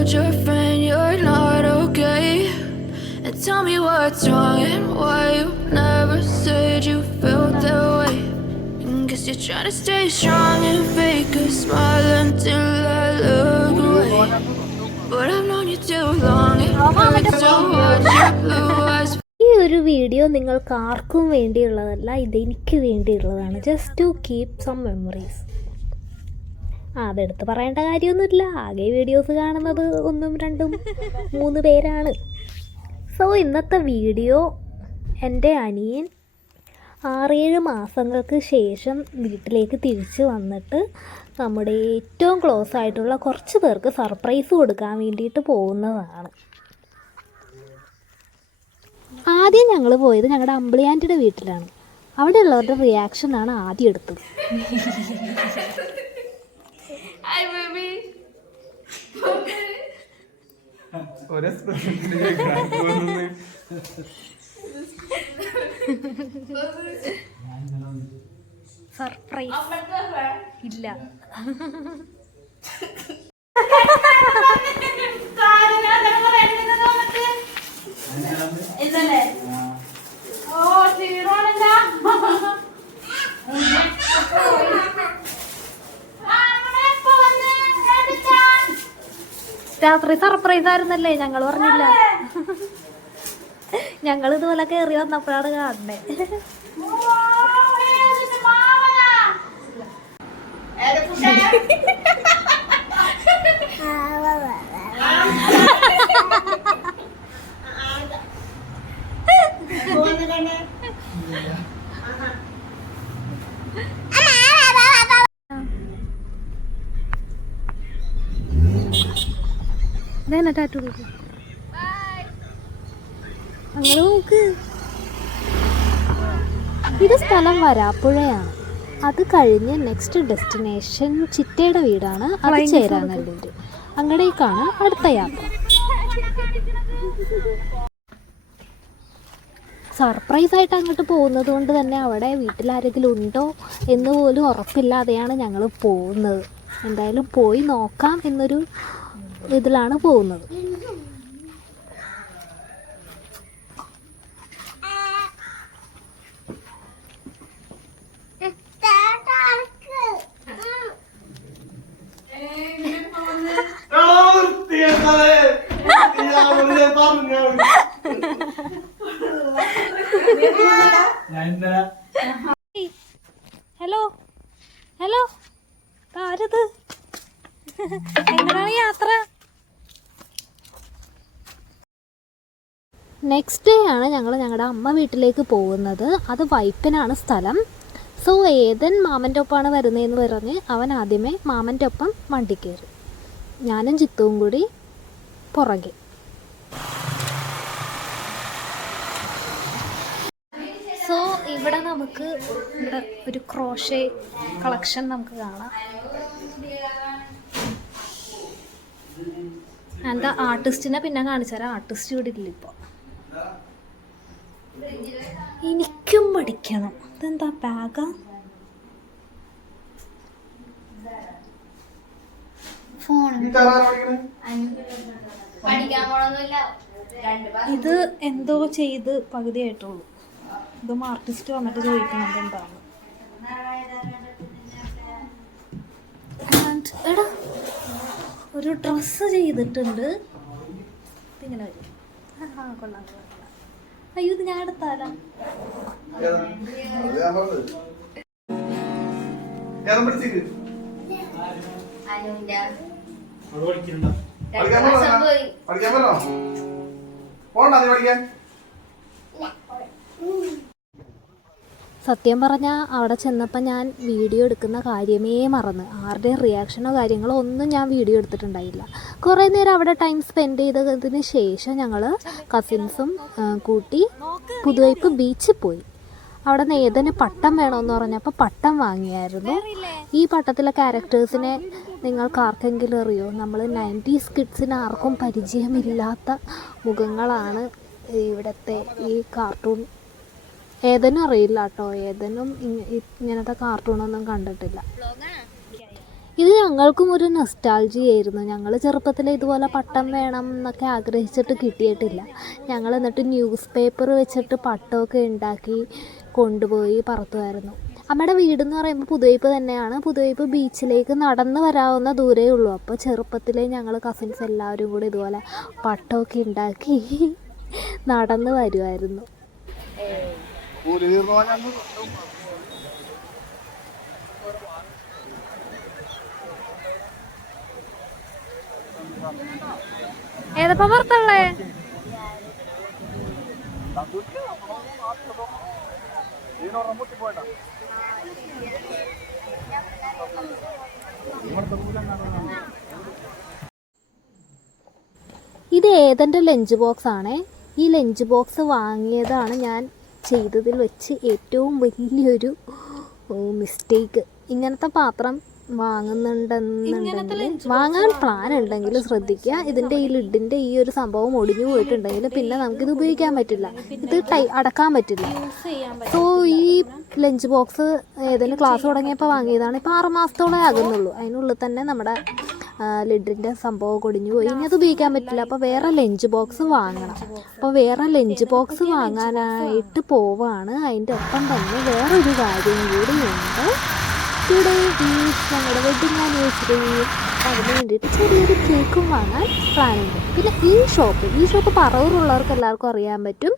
told your friend you're not okay, and tell me what's wrong and why you never said you felt that way. Guess you're trying to stay strong and fake a smile until I look away. But I've known you too long, it hurts to watch your blue eyes. ഈ ഒരു video നിങ്ങൾക്ക് ആർക്കും വേണ്ടിയുള്ളതല്ല, ഇതെനിക്ക് വേണ്ടിയുള്ളതാണ്. Just to keep some memories. അതെടുത്ത് പറയേണ്ട കാര്യമൊന്നുമില്ല. ആകെ വീഡിയോസ് കാണുന്നത് 1, 2, 3 പേരാണ്. സോ ഇന്നത്തെ വീഡിയോ എൻ്റെ അനിയൻ 6-7 മാസങ്ങൾക്ക് ശേഷം വീട്ടിലേക്ക് തിരിച്ച് വന്നിട്ട് നമ്മുടെ ഏറ്റവും ക്ലോസ് ആയിട്ടുള്ള കുറച്ച് പേർക്ക് സർപ്രൈസ് കൊടുക്കാൻ വേണ്ടിയിട്ട് പോകുന്നതാണ്. ആദ്യം ഞങ്ങൾ പോയത് ഞങ്ങളുടെ അമ്പിളി ആൻറ്റിയുടെ വീട്ടിലാണ്. അവിടെയുള്ളവരുടെ റിയാക്ഷനാണ് ആദ്യം എടുത്തത്. സർപ്രൈസ് ഇല്ല. രാത്രി സർപ്രൈസ് ആയിരുന്നല്ലേ, ഞങ്ങൾ പറഞ്ഞില്ല. ഞങ്ങൾ ഇതുപോലെ കയറി വന്നപ്പോഴാണ് കാണണ്ടേ. അങ്ങനെ നോക്ക്. ഇത് സ്ഥലം വരാപ്പുഴയാണ്. അത് കഴിഞ്ഞ് നെക്സ്റ്റ് ഡെസ്റ്റിനേഷൻ ചിറ്റയുടെ വീടാണ്. അത് ചേരാനല്ലൂര്. അങ്ങടേക്കാണ് അടുത്ത യാത്ര. സർപ്രൈസ് ആയിട്ട് അങ്ങോട്ട് പോകുന്നത് കൊണ്ട് തന്നെ അവിടെ വീട്ടിലാരെങ്കിലും ഉണ്ടോ എന്ന് പോലും ഉറപ്പില്ലാതെയാണ് ഞങ്ങൾ പോകുന്നത്. എന്തായാലും പോയി നോക്കാം എന്നൊരു ഇതിലാണ് പോകുന്നത്. ഹലോ ഹലോ, ആരത്? എങ്ങനെയാണ് യാത്ര? നെക്സ്റ്റ് ഡേ ആണ് ഞങ്ങൾ ഞങ്ങളുടെ അമ്മ വീട്ടിലേക്ക് പോകുന്നത്. അത് വൈപ്പിനാണ് സ്ഥലം. സോ ഏതൻ മാമൻ്റെ ഒപ്പമാണ് വരുന്നതെന്ന് പറഞ്ഞ് അവൻ ആദ്യമേ മാമൻ്റെ ഒപ്പം വണ്ടി കയറി. ഞാനും ചിത്തുവും കൂടി പുറകെ. സോ ഇവിടെ നമുക്ക് ഇവിടെ ഒരു ക്രോഷേ കളക്ഷൻ നമുക്ക് കാണാം. എന്താ ആർട്ടിസ്റ്റിനെ പിന്നെ കാണിച്ചു തരാം. ആർട്ടിസ്റ്റ് ഇവിടെ ഇല്ല ഇപ്പോൾ. എനിക്കും പഠിക്കണം. ഇതെന്താ ബാഗാ? ഇത് എന്തോ ചെയ്ത് പകുതിയായിട്ടുള്ളൂ. ഇതും ആർട്ടിസ്റ്റ് വന്നിട്ട് ചോദിക്കണം എന്താണ്. എടാ, ഒരു ഡ്രസ്സ് ചെയ്തിട്ടുണ്ട്. ഇതിങ്ങനെ വരും. കൊള്ളാം. അയ്യോ, ഇത് ഞാൻ എടുത്താലോ? സത്യം പറഞ്ഞാൽ അവിടെ ചെന്നപ്പോൾ ഞാൻ വീഡിയോ എടുക്കുന്ന കാര്യമേ മറന്ന്. ആരുടെയും റിയാക്ഷനോ കാര്യങ്ങളോ ഒന്നും ഞാൻ വീഡിയോ എടുത്തിട്ടുണ്ടായില്ല. കുറേ നേരം അവിടെ ടൈം സ്പെൻഡ് ചെയ്തതിന് ശേഷം ഞങ്ങൾ കസിൻസും കൂട്ടി പുതുവൈപ്പ് ബീച്ചിൽ പോയി. അവിടെ നിന്ന് ഏതിന് പട്ടം വേണമെന്ന് പറഞ്ഞപ്പോൾ പട്ടം വാങ്ങിയായിരുന്നു. ഈ പട്ടത്തിലെ ക്യാരക്ടേഴ്സിനെ നിങ്ങൾക്ക് ആർക്കെങ്കിലും അറിയോ? നമ്മൾ 90s കിഡ്സിന് ആർക്കും പരിചയമില്ലാത്ത മുഖങ്ങളാണ് ഇവിടുത്തെ ഈ കാർട്ടൂൺ. ഏതനും അറിയില്ല കേട്ടോ. ഏതനും ഇങ്ങനത്തെ കാർട്ടൂണൊന്നും കണ്ടിട്ടില്ല. ഇത് ഞങ്ങൾക്കും ഒരു നൊസ്റ്റാൾജിയായിരുന്നു. ഞങ്ങൾ ചെറുപ്പത്തിൽ ഇതുപോലെ പട്ടം വേണം എന്നൊക്കെ ആഗ്രഹിച്ചിട്ട് കിട്ടിയിട്ടില്ല. ഞങ്ങൾ എന്നിട്ട് ന്യൂസ് പേപ്പർ വെച്ചിട്ട് പട്ടമൊക്കെ ഉണ്ടാക്കി കൊണ്ടുപോയി പറത്തുമായിരുന്നു. അമ്മയുടെ വീടെന്ന് പറയുമ്പോൾ പുതുവൈപ്പ് തന്നെയാണ്. പുതുവൈപ്പ് ബീച്ചിലേക്ക് നടന്ന് വരാവുന്ന ദൂരേ ഉള്ളൂ. അപ്പോൾ ചെറുപ്പത്തിലേ ഞങ്ങൾ കസിൻസ് എല്ലാവരും കൂടി ഇതുപോലെ പട്ടമൊക്കെ ഉണ്ടാക്കി നടന്ന് വരുമായിരുന്നു. ഏതപ്പോ പുറത്തുള്ളേ? ഇത് ഏതെൻ്റെ ലഞ്ച് ബോക്സ് ആണേ. ഈ ലഞ്ച് ബോക്സ് വാങ്ങിയതാണ് ഞാൻ ചെയ്തതിൽ വെച്ച് ഏറ്റവും വലിയൊരു മിസ്റ്റേക്ക്. ഇങ്ങനത്തെ പാത്രം വാങ്ങുന്നുണ്ടെന്നുണ്ടെങ്കിൽ, വാങ്ങാൻ പ്ലാൻ ഉണ്ടെങ്കിൽ ശ്രദ്ധിക്കുക. ഇതിൻ്റെ ഈ ലിഡിൻ്റെ ഈ ഒരു സംഭവം ഒടിഞ്ഞു പോയിട്ടുണ്ടെങ്കിൽ പിന്നെ നമുക്കിത് ഉപയോഗിക്കാൻ പറ്റില്ല, ഇത് അടക്കാൻ പറ്റില്ല. സോ ഈ ലഞ്ച് ബോക്സ് ഏതെങ്കിലും ക്ലാസ് തുടങ്ങിയപ്പോൾ വാങ്ങിയതാണ്. ഇപ്പോൾ 6 മാസത്തോളം ആകുന്നുള്ളൂ. അതിനുള്ളിൽ തന്നെ നമ്മുടെ ലിഡിൻ്റെ സംഭവം ഒടിഞ്ഞു പോയി. ഇനി അത് ഉപയോഗിക്കാൻ പറ്റില്ല. അപ്പോൾ വേറെ ലഞ്ച് ബോക്സ് വാങ്ങണം. അപ്പോൾ വേറെ ലഞ്ച് ബോക്സ് വാങ്ങാനായിട്ട് പോവാണ്. അതിൻ്റെ ഒപ്പം തന്നെ വേറൊരു കാര്യം കൂടിയുണ്ട്. ടുഡേ ഈസ് ഞങ്ങളുടെ വെഡിങ് ആനിവേഴ്സറി. അതിന് വേണ്ടിയിട്ട് ചെറിയൊരു കേക്കും വാങ്ങാൻ പ്ലാനുണ്ട്. പിന്നെ ഈ ഷോപ്പ് പറവൂരുള്ളവർക്ക് എല്ലാവർക്കും അറിയാൻ പറ്റും.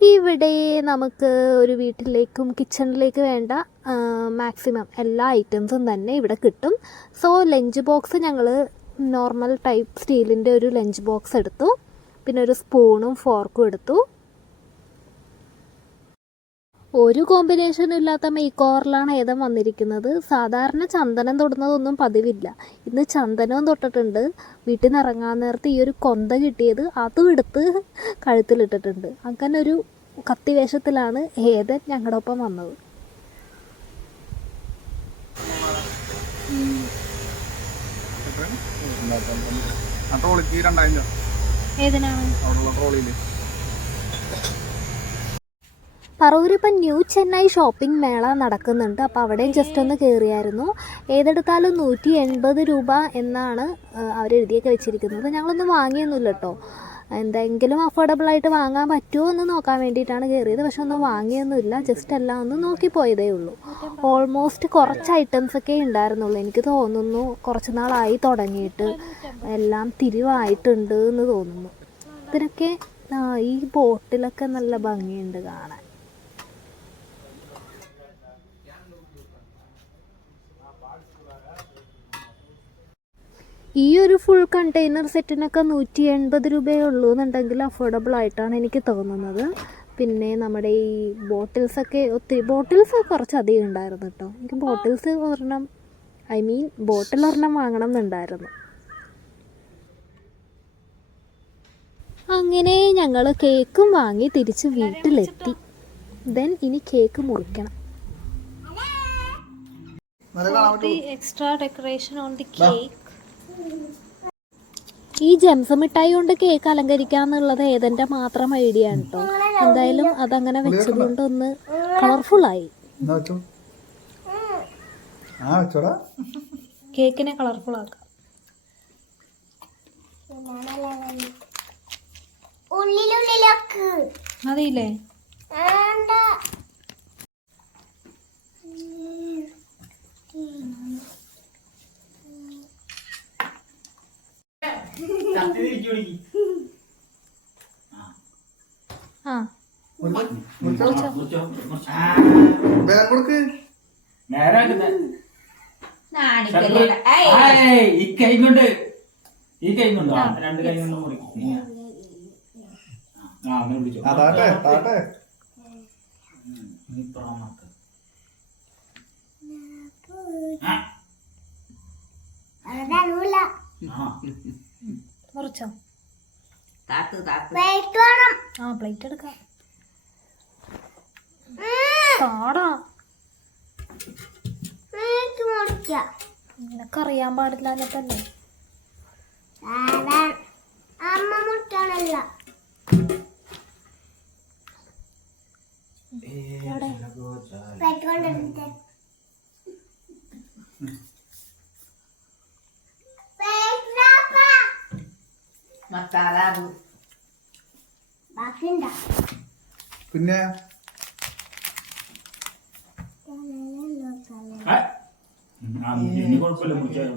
ഇവിടെ നമുക്ക് ഒരു വീട്ടിലേക്കും കിച്ചണിലേക്ക് വേണ്ട മാക്സിമം എല്ലാ ഐറ്റംസും തന്നെ ഇവിടെ കിട്ടും. സോ ലഞ്ച് ബോക്സ് ഞങ്ങൾ നോർമൽ ടൈപ്പ് സ്റ്റീലിൻ്റെ ഒരു ലഞ്ച് ബോക്സ് എടുത്തു. പിന്നെ ഒരു സ്പൂണും ഫോർക്കും എടുത്തു. ഒരു കോമ്പിനേഷനും ഇല്ലാത്ത മേക്ക് ഓവറിലാണ് ഏതം വന്നിരിക്കുന്നത്. സാധാരണ ചന്ദനം തൊടുന്നതൊന്നും പതിവില്ല. ഇന്ന് ചന്ദനവും തൊട്ടിട്ടുണ്ട്. വീട്ടിൽ നിന്ന് ഇറങ്ങാൻ നേരത്ത് ഈ ഒരു കൊന്ത കിട്ടിയത് അതും എടുത്ത് കഴുത്തിലിട്ടിട്ടുണ്ട്. അങ്ങനെ ഒരു കത്തിവേഷത്തിലാണ് ഏതൻ ഞങ്ങളുടെ ഒപ്പം വന്നത്. ഏതിനാണ് പറവൂരിപ്പം ന്യൂ ചെന്നൈ ഷോപ്പിംഗ് മേള നടക്കുന്നുണ്ട്. അപ്പോൾ അവിടെയും ജസ്റ്റ് ഒന്ന് കയറിയായിരുന്നു. ഏതെടുത്താലും 180 രൂപ എന്നാണ് അവരെഴുതിയൊക്കെ വെച്ചിരിക്കുന്നത്. ഞങ്ങളൊന്നും വാങ്ങിയൊന്നുമില്ല കേട്ടോ. എന്തെങ്കിലും അഫോർഡബിളായിട്ട് വാങ്ങാൻ പറ്റുമോ എന്ന് നോക്കാൻ വേണ്ടിയിട്ടാണ് കയറിയത്. പക്ഷെ ഒന്നും വാങ്ങിയൊന്നുമില്ല. ജസ്റ്റ് എല്ലാം ഒന്ന് നോക്കിപ്പോയതേ ഉള്ളൂ. ഓൾമോസ്റ്റ് കുറച്ച് ഐറ്റംസൊക്കെ ഉണ്ടായിരുന്നുള്ളൂ. എനിക്ക് തോന്നുന്നു കുറച്ച് നാളായി തുടങ്ങിയിട്ട് എല്ലാം തിരിവായിട്ടുണ്ട് എന്ന് തോന്നുന്നു. ഇതിനൊക്കെ ഈ ബോട്ടിലൊക്കെ നല്ല ഭംഗിയുണ്ട് കാണാൻ. ഈ ഒരു ഫുൾ കണ്ടെയ്നർ സെറ്റിനൊക്കെ 180 രൂപയേ ഉള്ളൂ എന്നുണ്ടെങ്കിൽ അഫോർഡബിൾ ആയിട്ടാണ് എനിക്ക് തോന്നുന്നത്. പിന്നെ നമ്മുടെ ഈ ബോട്ടിൽസ് കുറച്ചധികം ഉണ്ടായിരുന്നു കേട്ടോ. എനിക്ക് ബോട്ടിൽസ് ബോട്ടിൽ ഒരെണ്ണം വാങ്ങണം എന്നുണ്ടായിരുന്നു. അങ്ങനെ ഞങ്ങൾ കേക്കും വാങ്ങി തിരിച്ച് വീട്ടിലെത്തി. ദെൻ ഇനി കേക്ക് മുറിക്കണം. Extra decoration on the cake. ഈ ജംസ് മിഠായി കൊണ്ട് കേക്ക് അലങ്കരിക്കാന്നുള്ളത് ഏതെൻ്റെ മാത്രം ഐഡിയ ആണ് കേട്ടോ. എന്തായാലും അതങ്ങനെ വെച്ചതുകൊണ്ട് ഒന്ന് കളർഫുള്ളായി. കേക്കിനെ കളർഫുൾ ആക്കാം. മതിയില്ലേ? ഈ കൈ കൊണ്ട് രണ്ട് കൈ കൊണ്ട് മുറിക്കും. മുറിച്ചോ? പ്ലേറ്റ് എടുക്കാം. നിനക്കറിയാൻ പാടില്ല തന്നെ. പിന്നെ ആ മുടി കുഴപ്പമില്ല മുറിച്ചാൽ